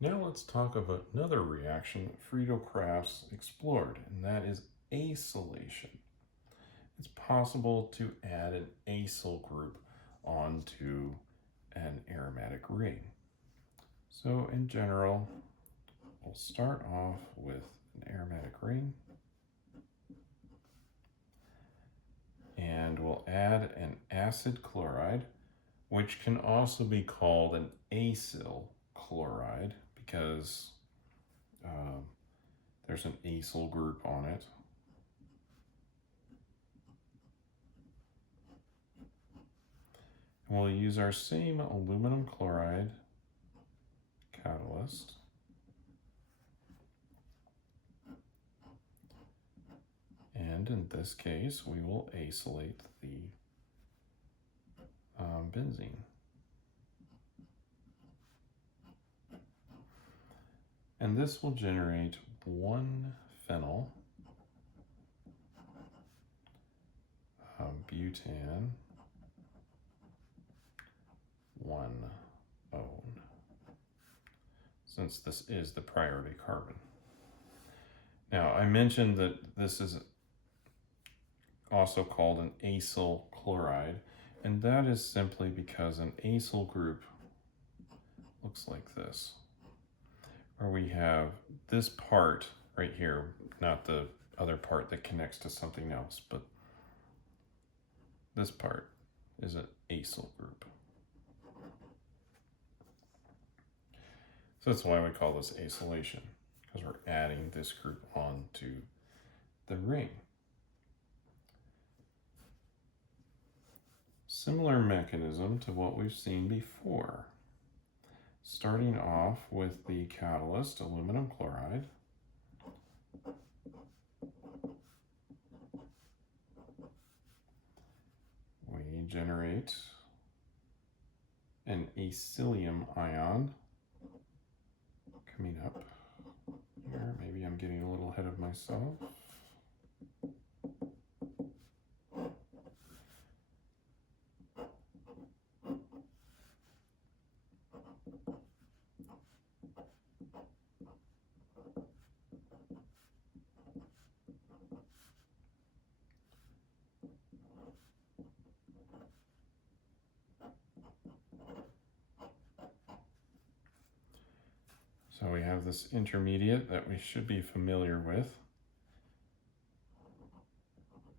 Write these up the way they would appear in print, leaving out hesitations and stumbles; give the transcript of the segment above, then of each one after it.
Now let's talk about another reaction that Friedel-Crafts explored, and that is acylation. It's possible to add an acyl group onto an aromatic ring. So in general, we'll start off with an aromatic ring, and we'll add an acid chloride, which can also be called an acyl chloride because there's an acyl group on it. And we'll use our same aluminum chloride catalyst. And in this case, we will acylate the benzene. And this will generate one phenyl, butan, one one, since this is the priority carbon. Now, I mentioned that this is also called an acyl chloride, and that is simply because an acyl group looks like this, where we have this part right here, not the other part that connects to something else, but this part is an acyl group. So that's why we call this acylation, because we're adding this group onto the ring. Similar mechanism to what we've seen before. Starting off with the catalyst, aluminum chloride. We generate an acylium ion coming up here. Maybe I'm getting a little ahead of myself. So we have this intermediate that we should be familiar with.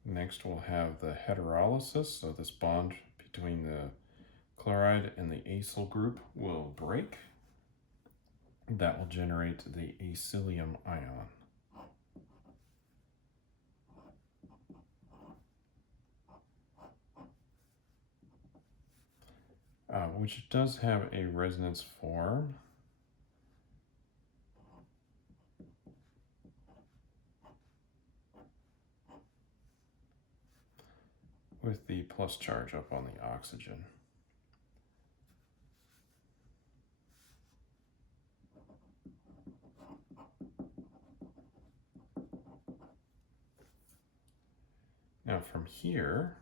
Next we'll have the heterolysis, so this bond between the chloride and the acyl group will break. That will generate the acylium ion. Which does have a resonance form. With the plus charge up on the oxygen. Now from here,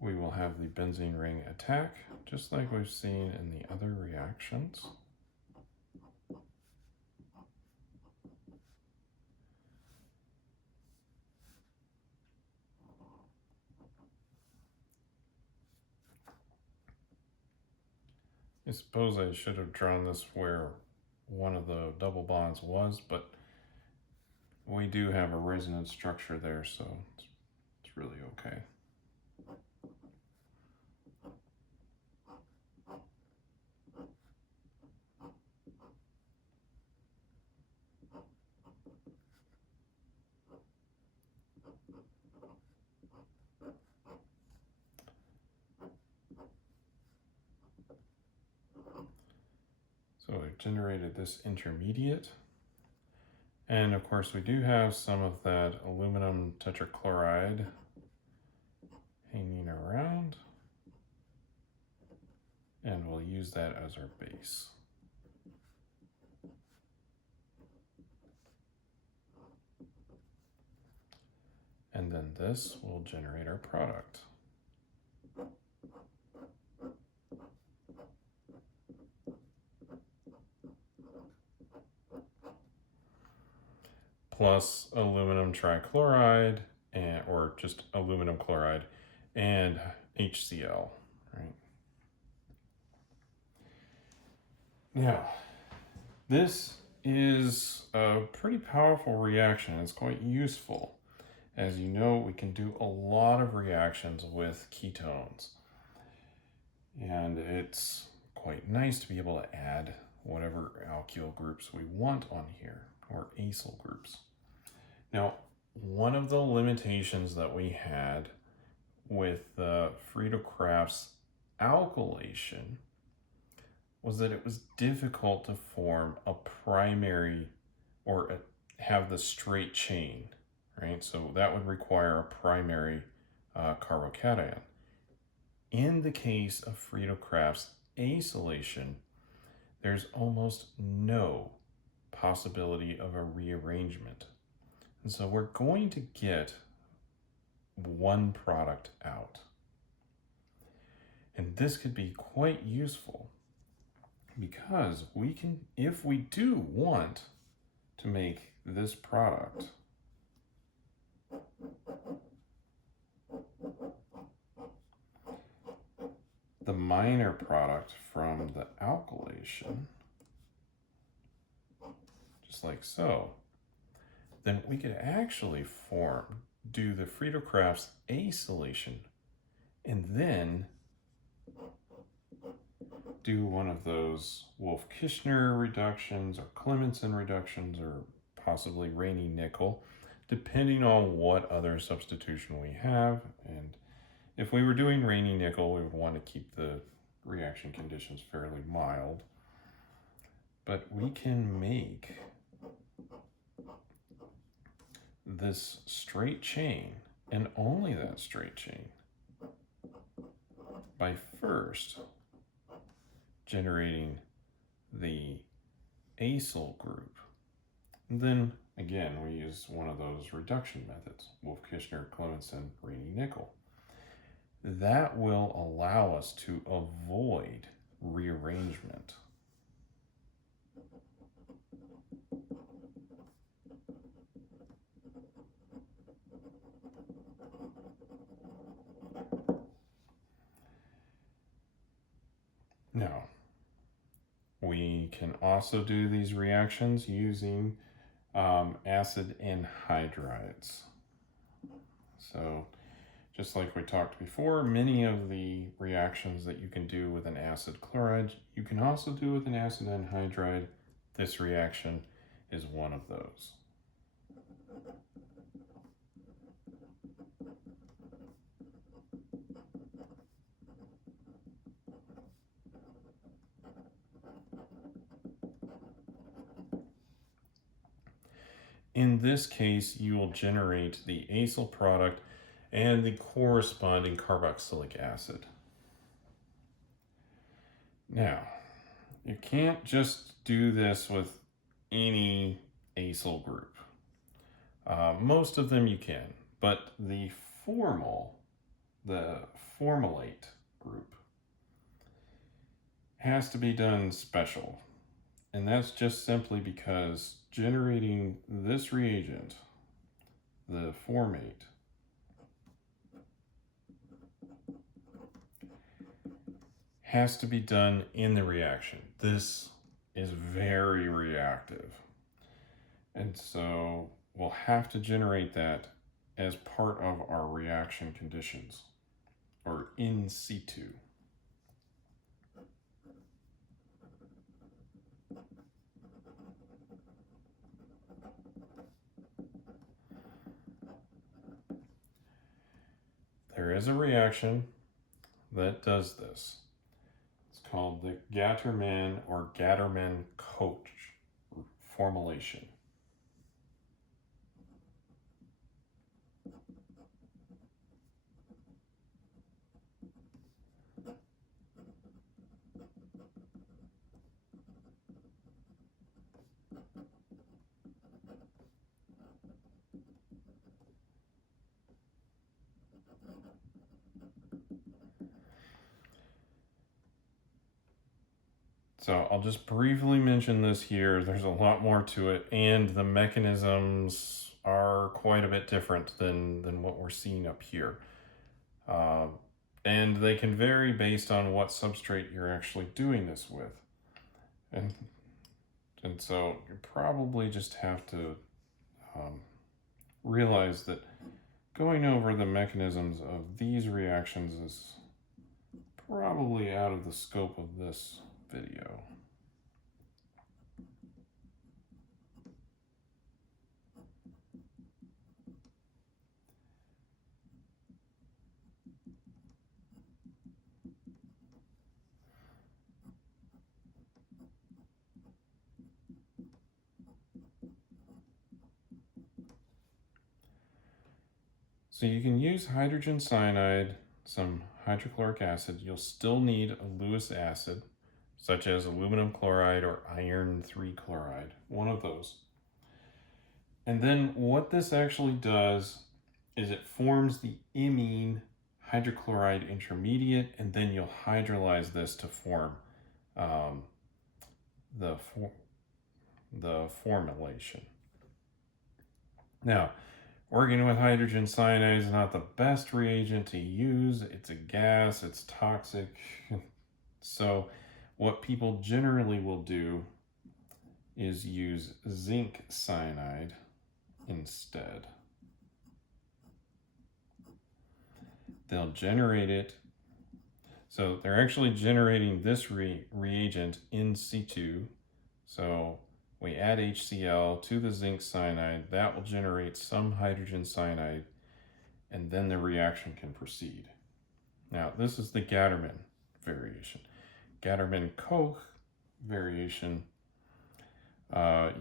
we will have the benzene ring attack, just like we've seen in the other reactions. I suppose I should have drawn this where one of the double bonds was, but we do have a resonance structure there, so it's really okay. So we've generated this intermediate. And of course we do have some of that aluminum tetrachloride hanging around. And we'll use that as our base. And then this will generate our product. plus aluminum trichloride, or just aluminum chloride, and HCl, right? Now, this is a pretty powerful reaction. It's quite useful. As you know, we can do a lot of reactions with ketones. And it's quite nice to be able to add whatever alkyl groups we want on here, or acyl groups. Now, one of the limitations that we had with the Friedel-Crafts alkylation was that it was difficult to form a primary or have the straight chain, right? So that would require a primary carbocation. In the case of Friedel-Crafts acylation, there's almost no possibility of a rearrangement. And so we're going to get one product out. And this could be quite useful because we can, if we do want to make this product, the minor product from the alkylation, just like so, then we could actually do the Friedel-Crafts acylation and then do one of those Wolff-Kishner reductions or Clemmensen reductions or possibly Raney nickel, depending on what other substitution we have. And if we were doing Raney nickel, we would want to keep the reaction conditions fairly mild. But we can make this straight chain, and only that straight chain, by first generating the acyl group. And then again, we use one of those reduction methods, Wolff-Kishner, Clemmensen, Raney nickel. That will allow us to avoid rearrangement. Now, we can also do these reactions using acid anhydrides. So, just like we talked before, many of the reactions that you can do with an acid chloride, you can also do with an acid anhydride. This reaction is one of those. In this case, you will generate the acyl product and the corresponding carboxylic acid. Now, you can't just do this with any acyl group. Most of them you can, but the formulate group has to be done special. And that's just simply because generating this reagent, the formate, has to be done in the reaction. This is very reactive. And so we'll have to generate that as part of our reaction conditions, or in situ. There is a reaction that does this. It's called the Gattermann or Gattermann-Koch formulation. So I'll just briefly mention this here. There's a lot more to it, and the mechanisms are quite a bit different than what we're seeing up here. And they can vary based on what substrate you're actually doing this with. And so you probably just have to realize that going over the mechanisms of these reactions is probably out of the scope of this video. So you can use hydrogen cyanide, some hydrochloric acid. You'll still need a Lewis acid, such as aluminum chloride or iron 3 chloride, one of those. And then what this actually does is it forms the imine hydrochloride intermediate, and then you'll hydrolyze this to form the formulation. Now, working with hydrogen cyanide is not the best reagent to use. It's a gas, it's toxic. So what people generally will do is use zinc cyanide instead. They'll generate it. So they're actually generating this reagent in situ. So we add HCl to the zinc cyanide. That will generate some hydrogen cyanide, and then the reaction can proceed. Now, this is the Gattermann variation. Gattermann-Koch variation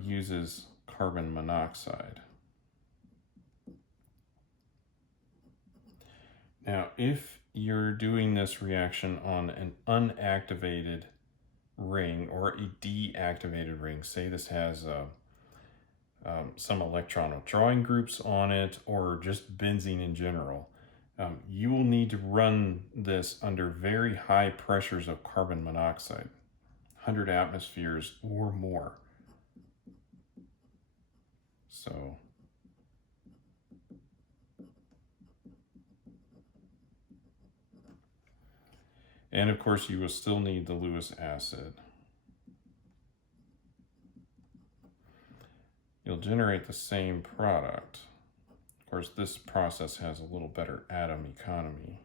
uses carbon monoxide. Now, if you're doing this reaction on an unactivated ring or a deactivated ring, say this has some electron withdrawing groups on it or just benzene in general, you will need to run this under very high pressures of carbon monoxide, 100 atmospheres or more. So and of course you will still need the Lewis acid. You'll generate the same product. Of course, this process has a little better atom economy.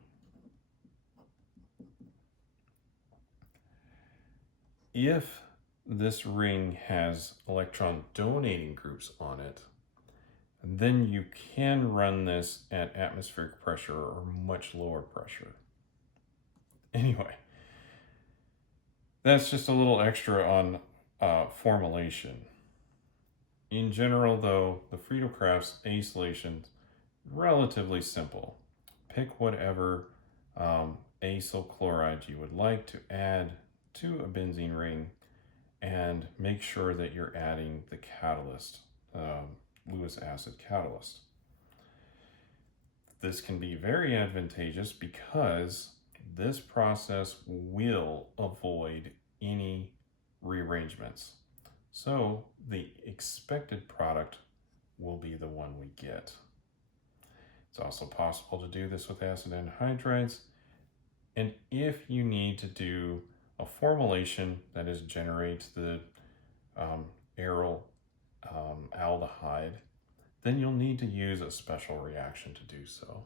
If this ring has electron donating groups on it, then you can run this at atmospheric pressure or much lower pressure. Anyway, that's just a little extra on formulation. In general, though, the Friedel-Crafts Acylation is relatively simple. Pick whatever acyl chloride you would like to add to a benzene ring and make sure that you're adding the catalyst, Lewis acid catalyst. This can be very advantageous because this process will avoid any rearrangements. So the expected product will be the one we get. It's also possible to do this with acid anhydrides. And if you need to do a formulation, that is generate the aryl aldehyde, then you'll need to use a special reaction to do so.